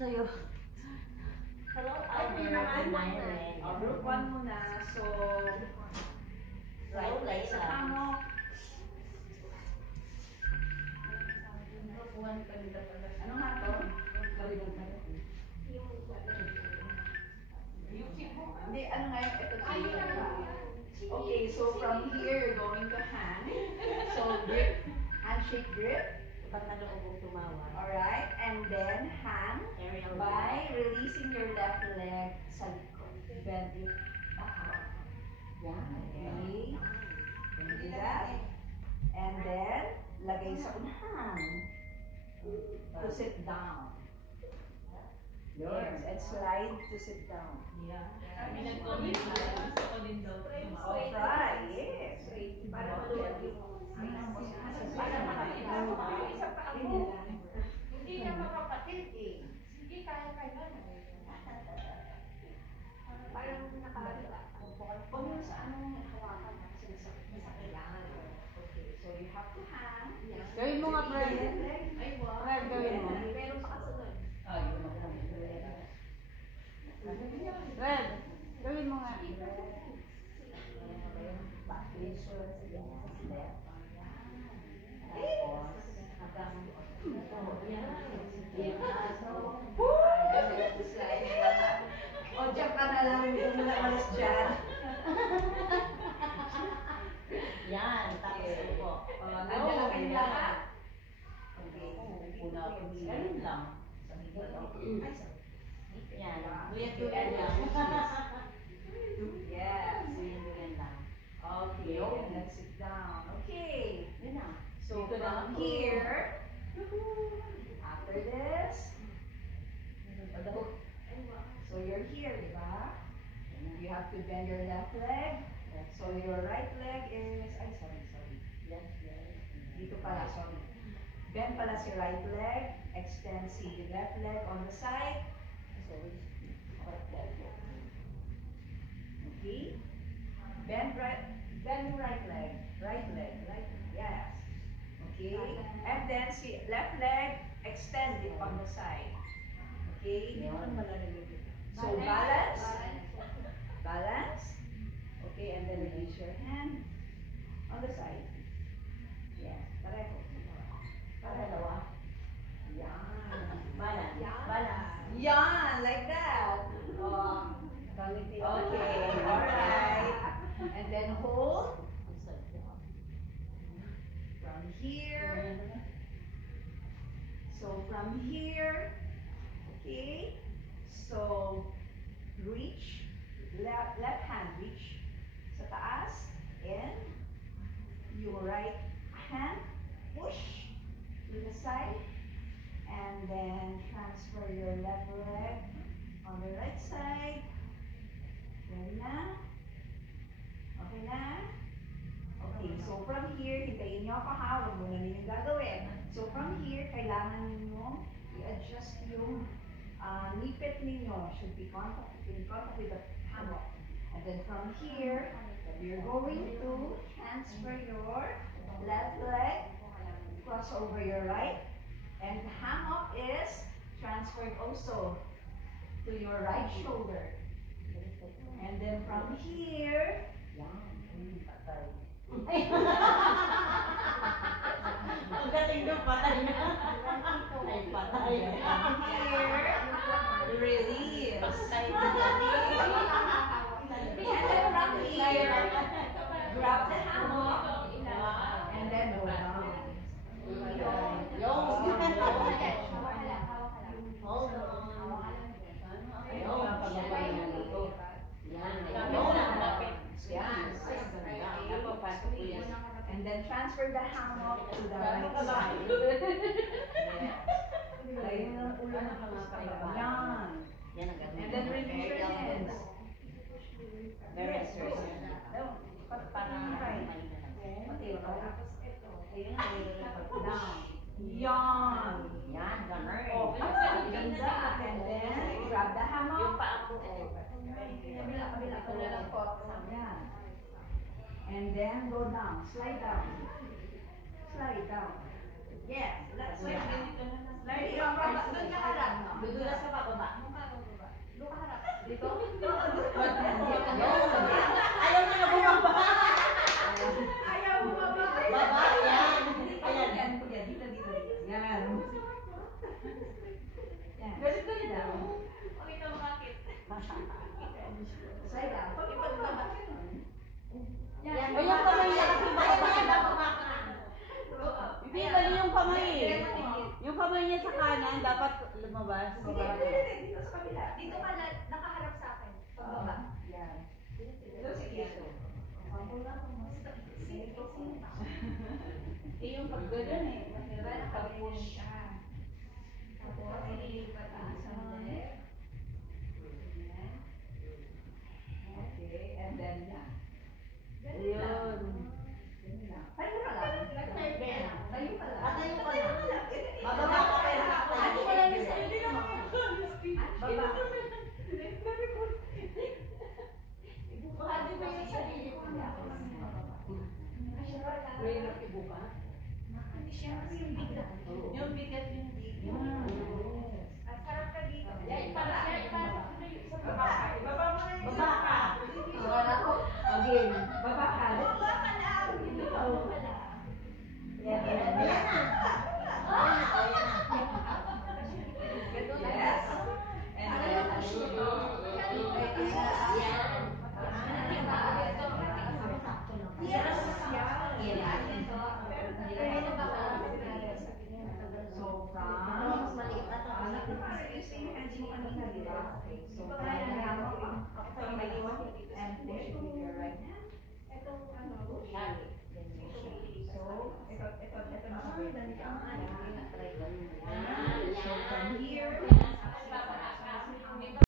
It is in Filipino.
Sa'yo. Hello, group 1 muna. So, right leg sa hammock. Group 1 kanila pala. Ano nga to? Hindi, ano nga yung ito? Okay, so from here, you're going to hand. So, grip, handshake grip. Alright, and then hand by releasing your left leg sa likod. Bend it back. Okay. Do that. And then, lagay sa unahan. To sit down. Yes, and slide to sit down. Yeah. Alright, yes. Hindi niya makapatid eh. Sige, kaya-kaya na. Parang nakakita. Kung yung sa anong hawakan na sinasakit sa kailangan. Okay, so you have to hang. Gawin mo nga, Fred. Ay, wow. Fred, gawin mo. Pero pakasunod. Fred, gawin mo nga. O, dyan ka na lang. Hindi mo na alas dyan. Yan, tapos po. Nandiyan na kayo lahat. Ganun lang. Yan. Duyan lang. Yes. Duyan lang. Okay, and then sit down. Okay. Yun na. So from here, after this, so you're here, di ba? You have to bend your left leg. So your right leg is, ay sorry. Dito pala, sorry. Bend pala si right leg, extend si left leg on the side. Okay. Bend right leg, yes. Okay. And then see left leg, extend it on the side. Okay. So balance. Okay, and then release your hand on the side. Yes. Pareho. Dalawa. Yan. Balance. Yan, like that. Okay, alright. And then hold from here. So from here, okay. So reach, left hand reach sa taas, and your right hand push to the side, and then transfer your left leg on the right side. Ready na? Okay na? Okay, so from here, hintayin nyo ako ha, huwag muna ninyong gagawin. So from here, kailangan ninyo i-adjust yung nipit ninyo. Should be in contact with the hammock. And then from here, you're going to transfer your left leg, cross over your right, and the hammock is transferred also to your right shoulder. And then from here, Ang galing doon, patay na. Ay, patay. here, release. And then from here, grab the hammock, and then go down. And then transfer the hammock to the right side. And then release your hands. Down. Ganda. And then grab the hammock. And then go down. Slide down. Slide down. Yes. Slide down. Slide down. Dudulas ka pa baba. Mukha mo baba. Doon ka harap. Dito? Ayaw na bumaba. Ayaw mo ba? Baba, yan. Ayan. Yan, yan. Dito, dito, dito. Yan. Yan. Ganito lang. Pakita mo bakit. Side up. Pag ipagbaba. Yan. O yung kamay niya kasi baba. Hindi, mali yung kamay eh. Yung kamay niya sa kanan, dapat lumabas. Sige, dito, dito sa kabila. Dito ka na, nakaharap sa akin. Pagbaba. Yan. Dito, sige. Eh, yung paggalan eh. Diba? Nakapush siya. Tapos, ililipat ang isang leg. Ayan. Okay, and then yan. Ayun. Tayo ka lang. Tayo ka lang. Tayo ka lang. Bababa ka pero Ano ko lang yung sarili lang. Baba. Pwede ba yung sarili ko? Mahirap ibuka. Hindi siya kasi yung bigat. Yung bigat yung bigat. At sarap ka dito. Para Baba ka. Wala ko. Again. Baba ka. Baba ka lang. Yan, yan, Ayan yan. na. Yes. And then, so from you see your hands mo kanina, di ba? Okay, so from my left and push to your right hand. So, ito na sa right hand. So from here,